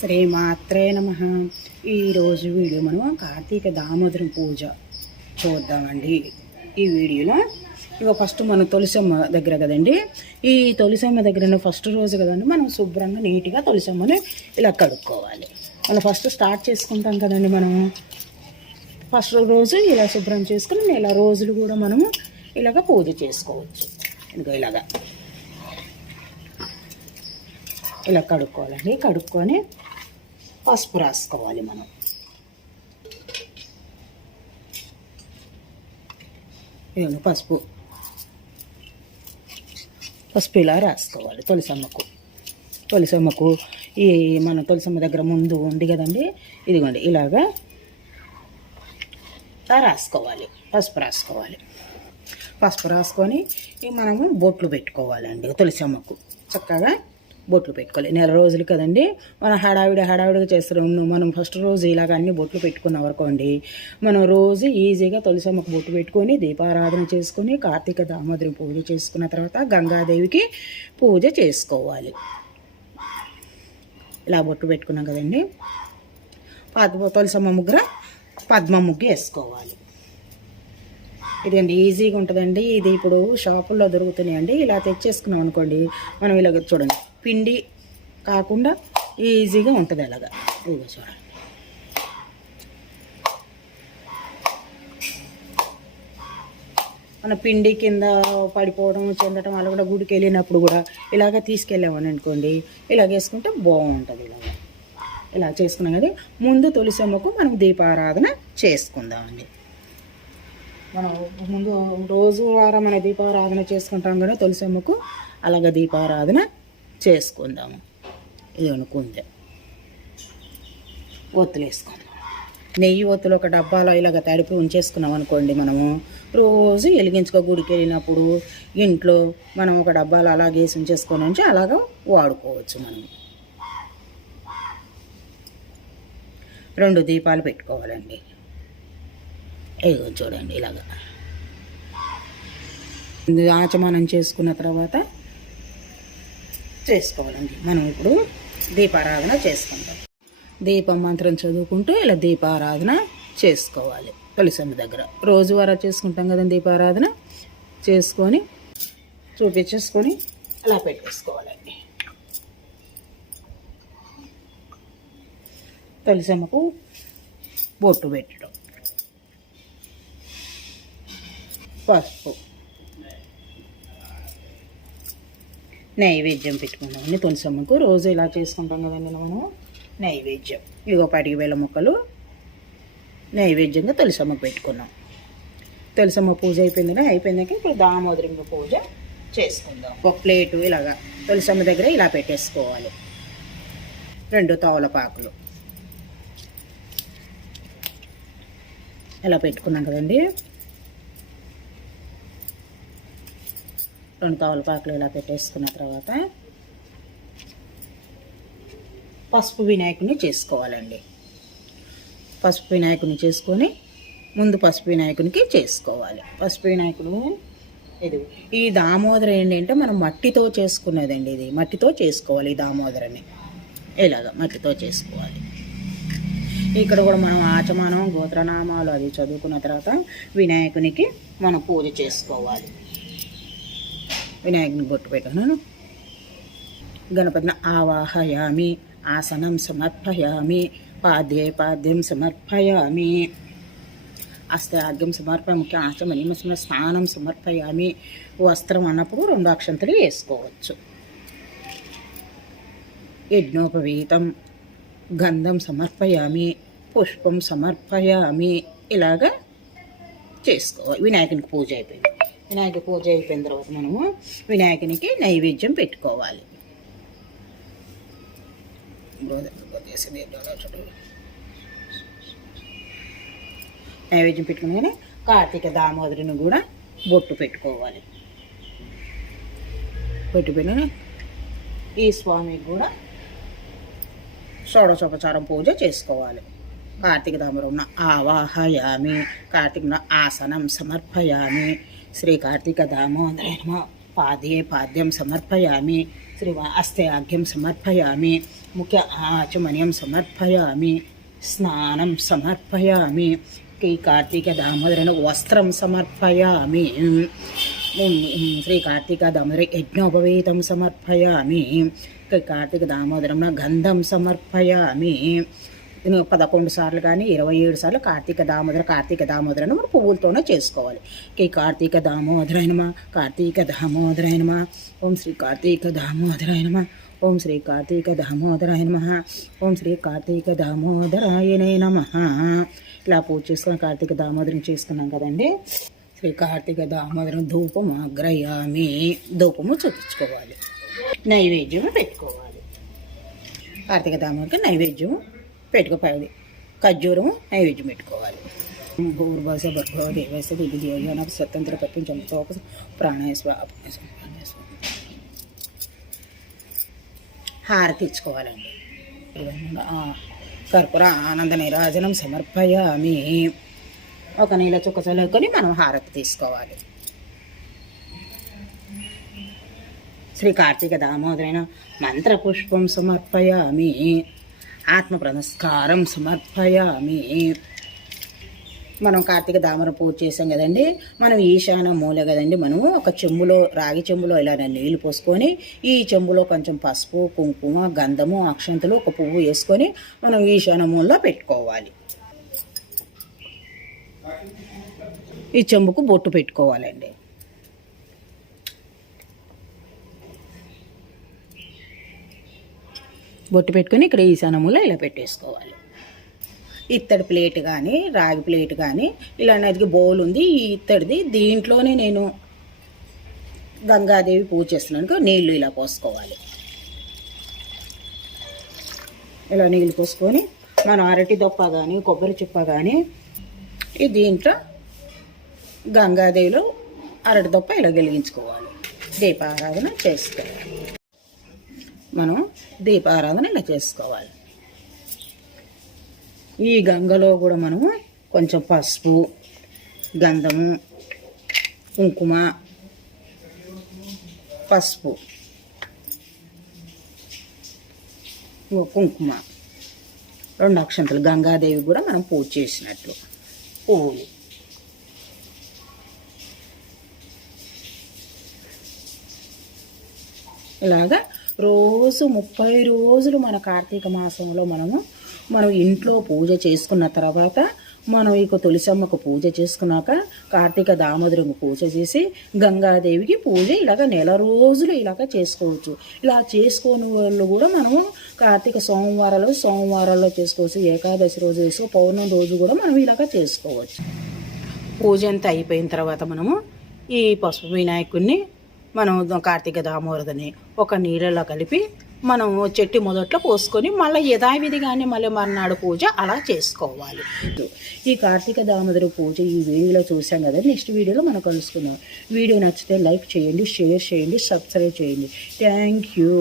శ్రీమాత్రే నమ. ఈరోజు వీడియో మనం కార్తీక దామోదరం పూజ చూద్దామండి. ఈ వీడియోలో ఇక ఫస్ట్ మనం తులసమ్మ దగ్గర కదండి. ఈ తులసమ్మ దగ్గర ఫస్ట్ రోజు కదండి మనం శుభ్రంగా నీట్గా తులసమ్మని ఇలా కడుక్కోవాలి. మనం ఫస్ట్ స్టార్ట్ చేసుకుంటాం కదండి మనం. ఫస్ట్ రోజు ఇలా శుభ్రం చేసుకుని నెల రోజులు కూడా మనము ఇలాగ పూజ చేసుకోవచ్చు. ఇదిగో ఇలాగా. ఇలా కడుక్కోవాలండి. కడుక్కొని పసుపు రాసుకోవాలి మనం పసుపు. పసుపు ఇలా రాసుకోవాలి తులసమ్మకు. తులసమ్మకు ఈ మన తులసమ్మ దగ్గర ముందు ఉంది కదండి? ఇదిగోండి ఇలాగా రాసుకోవాలి. పసుపు రాసుకోవాలి. పసుపు రాసుకొని ఇక మనము బొట్లు పెట్టుకోవాలండి తులసమ్మకు. చక్కగా బొట్లు పెట్టుకోవాలి. నెల రోజులు కదండి. మనం హడావిడి హడావిడిగా చేస్తున్నాం మనం ఫస్ట్ రోజు ఇలాగ అన్ని బొట్లు పెట్టుకున్నాం అనుకోండి మనం రోజు ఈజీగా తులసమ్మకు బొట్టు పెట్టుకొని దీపారాధన చేసుకొని కార్తీక దామోదరి పూజ చేసుకున్న తర్వాత గంగాదేవికి పూజ చేసుకోవాలి. ఇలా బొట్టు పెట్టుకున్నాం కదండి. పద్మ తులసమ్మ ముగ్గుర పద్మ ముగ్గు వేసుకోవాలి. ఇదండి ఈజీగా ఉంటుందండి. ఇది ఇప్పుడు షాపుల్లో దొరుకుతున్నాయండి. ఇలా తెచ్చేసుకున్నాం అనుకోండి. మనం ఇలాగ చూడండి. పిండి కాకుండా ఈజీగా ఉంటుంది అలాగా. ఇదిగో చూడండి. మన పిండి కింద పడిపోవడం చెందడం అలా కూడా గుడికి వెళ్ళినప్పుడు కూడా ఇలాగ తీసుకెళ్ళామని అనుకోండి. ఇలాగ వేసుకుంటే బాగుంటుంది ఇలాగ. ఇలా చేసుకున్నాం కదా ముందు తులసమ్మకు మనం దీపారాధన చేసుకుందామండి. మనం ముందు రోజు వారం మన దీపారాధన చేసుకుంటాం కదా తులసమ్మకు అలాగ దీపారాధన చేసుకుందాము. ఇది అనుకుందే. ఒత్తులు వేసుకుందాం. నెయ్యి ఒత్తులు ఒక డబ్బాలో ఇలాగ తడిపి ఉంచేసుకున్నాం అనుకోండి మనము. రోజు వెలిగించుకో గుడికి వెళ్ళినప్పుడు ఇంట్లో మనం ఒక డబ్బాలో అలాగే వేసి ఉంచేసుకొని ఉంచి అలాగా వాడుకోవచ్చు మనం. రెండు దీపాలు పెట్టుకోవాలండి. ఇదిగో చూడండి ఇలాగా. ఆచమానం చేసుకున్న తర్వాత చేసుకోవాలండి. మనం ఇప్పుడు దీపారాధన చేసుకుంటాం దీపం మంత్రం చదువుకుంటూ ఇలా దీపారాధన చేసుకోవాలి. తులసమ్మ దగ్గర. రోజువారా చేసుకుంటాం కదా దీపారాధన? చేసుకొని చూపించేసుకొని అలా పెట్టేసుకోవాలండి. తులసమ్మకు బొట్టు పెట్టడం. పసుపు. నైవేద్యం పెట్టుకుందామండి తులసమ్మకు రోజు ఇలా చేసుకుంటాం కదండి మనము. నైవేద్యం. ఇగో పాటికి వేల ముక్కలు. నైవేద్యంగా తులసమ్మకు పెట్టుకున్నాం. తులసమ్మ పూజ అయిపోయింది అయిపోయిందాక ఇప్పుడు దామోదరింగ పూజ చేసుకుందాం. ఒక ప్లేటు ఇలాగా తులసమ్మ దగ్గర ఇలా పెట్టేసుకోవాలి. రెండు తోలపాకులు ఇలా పెట్టుకున్నాం కదండి. రెండు తవలపాకులు ఇలా పెట్టేసుకున్న తర్వాత పసుపు వినాయకుని చేసుకోవాలండి. పసుపు వినాయకుని చేసుకొని ముందు పసుపు వినాయకునికి చేసుకోవాలి. పసుపు వినాయకుడు ఇది ఈ దామోదరం ఏంటంటే మనం మట్టితో చేసుకున్నదండి ఇది. మట్టితో చేసుకోవాలి ఈ దామోదరని ఇలాగ మట్టితో చేసుకోవాలి. ఇక్కడ కూడా మనం ఆచమానం గోత్రనామాలు అది చదువుకున్న తర్వాత వినాయకునికి మనం పూజ చేసుకోవాలి. వినాయకుని బొట్టు పెట్టాను గణపతిని ఆవాహయామి ఆసనం సమర్పయామి పాద్యే పాద్యం సమర్పయామి అస్తే ఆగ్యం సమర్పయ ముఖ్య ఆశ్రమ స్నానం సమర్పయామి వస్త్రం అన్నప్పుడు రెండు అక్షంతలు వేసుకోవచ్చు. యజ్ఞోపవీతం గంధం సమర్పయామి పుష్పం సమర్పయామి ఇలాగా చేసుకోవాలి వినాయకునికి పూజ అయిపోయింది. వినాయక పూజ అయిపోయిన తర్వాత మనము వినాయకునికి నైవేద్యం పెట్టుకోవాలి. నైవేద్యం పెట్టుకుని కార్తీక దామోదరిని కూడా బొట్టు పెట్టుకోవాలి. పెట్టుకుని ఈ స్వామికి కూడా షోడశోపచారం పూజ చేసుకోవాలి. కార్తీక దామరున్న ఆవాహయామి కార్తీక ఆసనం సమర్పయామి శ్రీ కార్తీక దామోదర పాదే పాద్యం సమర్పయామి శ్రీ అస్తే ఆగ్యం సమర్పయామి ముఖ్య ఆచమనీయం సమర్పయామి స్నానం సమర్పయామి ఈ కార్తీక దామోదరను వస్త్రం సమర్పయామి శ్రీ కార్తీక పదకొండు సార్లు కానీ ఇరవై ఏడు సార్లు కార్తీక దామోదర కార్తీక దామోదరను మనం పువ్వులతోనే చేసుకోవాలి. ఈ కార్తీక దామోదరైనమా కార్తీక దామోదరైనమా ఓం శ్రీ కార్తీక దామోదరైనమా ఓం శ్రీ కార్తీక దామోదరాయ నమ ఓం శ్రీ కార్తీక దామోదరాయనే నమ. ఇలా పూజ చేసుకున్న కార్తీక దామోదరం చేసుకున్నాం కదండి. శ్రీ కార్తీక దామోదరం ధూపం అగ్రయామి ధూపము చూపించుకోవాలి. నైవేద్యము పెట్టుకోవాలి. కార్తీక దామోదరికి నైవేద్యము పెట్టుకోవాలి ఖర్జూరం నైవేద్యం పెట్టుకోవాలి. భూర్భాష భర్భవ దేవస దిగి నాకు స్వతంత్ర ప్రపంచం చోక స్వ అపాయ స్వ, హారతి ఇచ్చుకోవాలండి. కర్పూర ఆనంద నిరాజనం సమర్పయామి. ఒక నీళ్ళ చుక్క చల్లుకొని మనం హారతి తీసుకోవాలి. శ్రీ కార్తీక దామోదరైన మంత్రపుష్పం సమర్పయామి. ఆత్మ నమస్కారం సమర్పయామి. మనం కార్తీక దామర పూజ చేసాం కదండి. మనం ఈశాన మూల కదండి. మనము ఒక చెంబులో రాగి చెంబులో ఇలా నీళ్ళు పోసుకొని ఈ చెంబులో కొంచెం పసుపు కుంకుమ గంధము అక్షంతలు ఒక పువ్వు వేసుకొని మనం ఈశాన మూలలో పెట్టుకోవాలి. ఈ చెంబుకు బొట్టు పెట్టుకోవాలండి. బొట్టు పెట్టుకొని ఇక్కడ ఈశానములో ఇలా పెట్టేసుకోవాలి. ఇత్తడి ప్లేట్ కానీ రాగి ప్లేట్ కానీ ఇలాంటిది బౌల్ ఉంది ఈ ఇత్తడిది దీంట్లోనే నేను గంగాదేవి పూజ చేస్తున్నాను నీళ్ళు ఇలా పోసుకోవాలి. ఇలా నీళ్ళు పోసుకొని మనం అరటి దొప్ప కానీ కొబ్బరి చిప్ప కానీ ఈ దీంట్లో గంగాదేవిలో అరటి దొప్ప ఇలా వెలిగించుకోవాలి. దీపారాధన చేసుకోవాలి. మనం దీపారాధన ఇలా చేసుకోవాలి. ఈ గంగలో కూడా మనము కొంచెం పసుపు గంధము కుంకుమ పసుపు కుంకుమ రెండు అక్షంతలు గంగాదేవి కూడా మనం పూజ చేసినట్లు పువ్వులు. ఇలాగా రోజు ముప్పై రోజులు మన కార్తీక మాసంలో మనము మనం ఇంట్లో పూజ చేసుకున్న తర్వాత మనం ఇక తులసమ్మకు పూజ చేసుకున్నాక కార్తీక దామోదరుకు పూజ చేసి గంగాదేవికి పూజ ఇలాగ నెల రోజులు ఇలాగ చేసుకోవచ్చు. ఇలా చేసుకోని వాళ్ళు కూడా మనము కార్తీక సోమవారాలు సోమవారాల్లో చేసుకోవచ్చు. ఏకాదశి రోజు చేసుకో పౌర్ణమి రోజు కూడా మనం ఇలాగ చేసుకోవచ్చు. పూజ అంతా అయిపోయిన తర్వాత మనము ఈ పసుపు వినాయకుడిని మనం కార్తీక దామోదరిని ఒక నీళ్ళలో కలిపి మనం చెట్టు మొదట్లో పోసుకొని మళ్ళీ యథావిధిగానే మళ్ళీ మర్నాడు పూజ అలా చేసుకోవాలి. ఈ కార్తీక దామోదరి పూజ ఈ వీడియోలో చూసాం కదా నెక్స్ట్ వీడియోలో మనం కలుసుకుందాం. వీడియో నచ్చితే లైక్ చేయండి షేర్ చేయండి సబ్స్క్రైబ్ చేయండి. Thank you.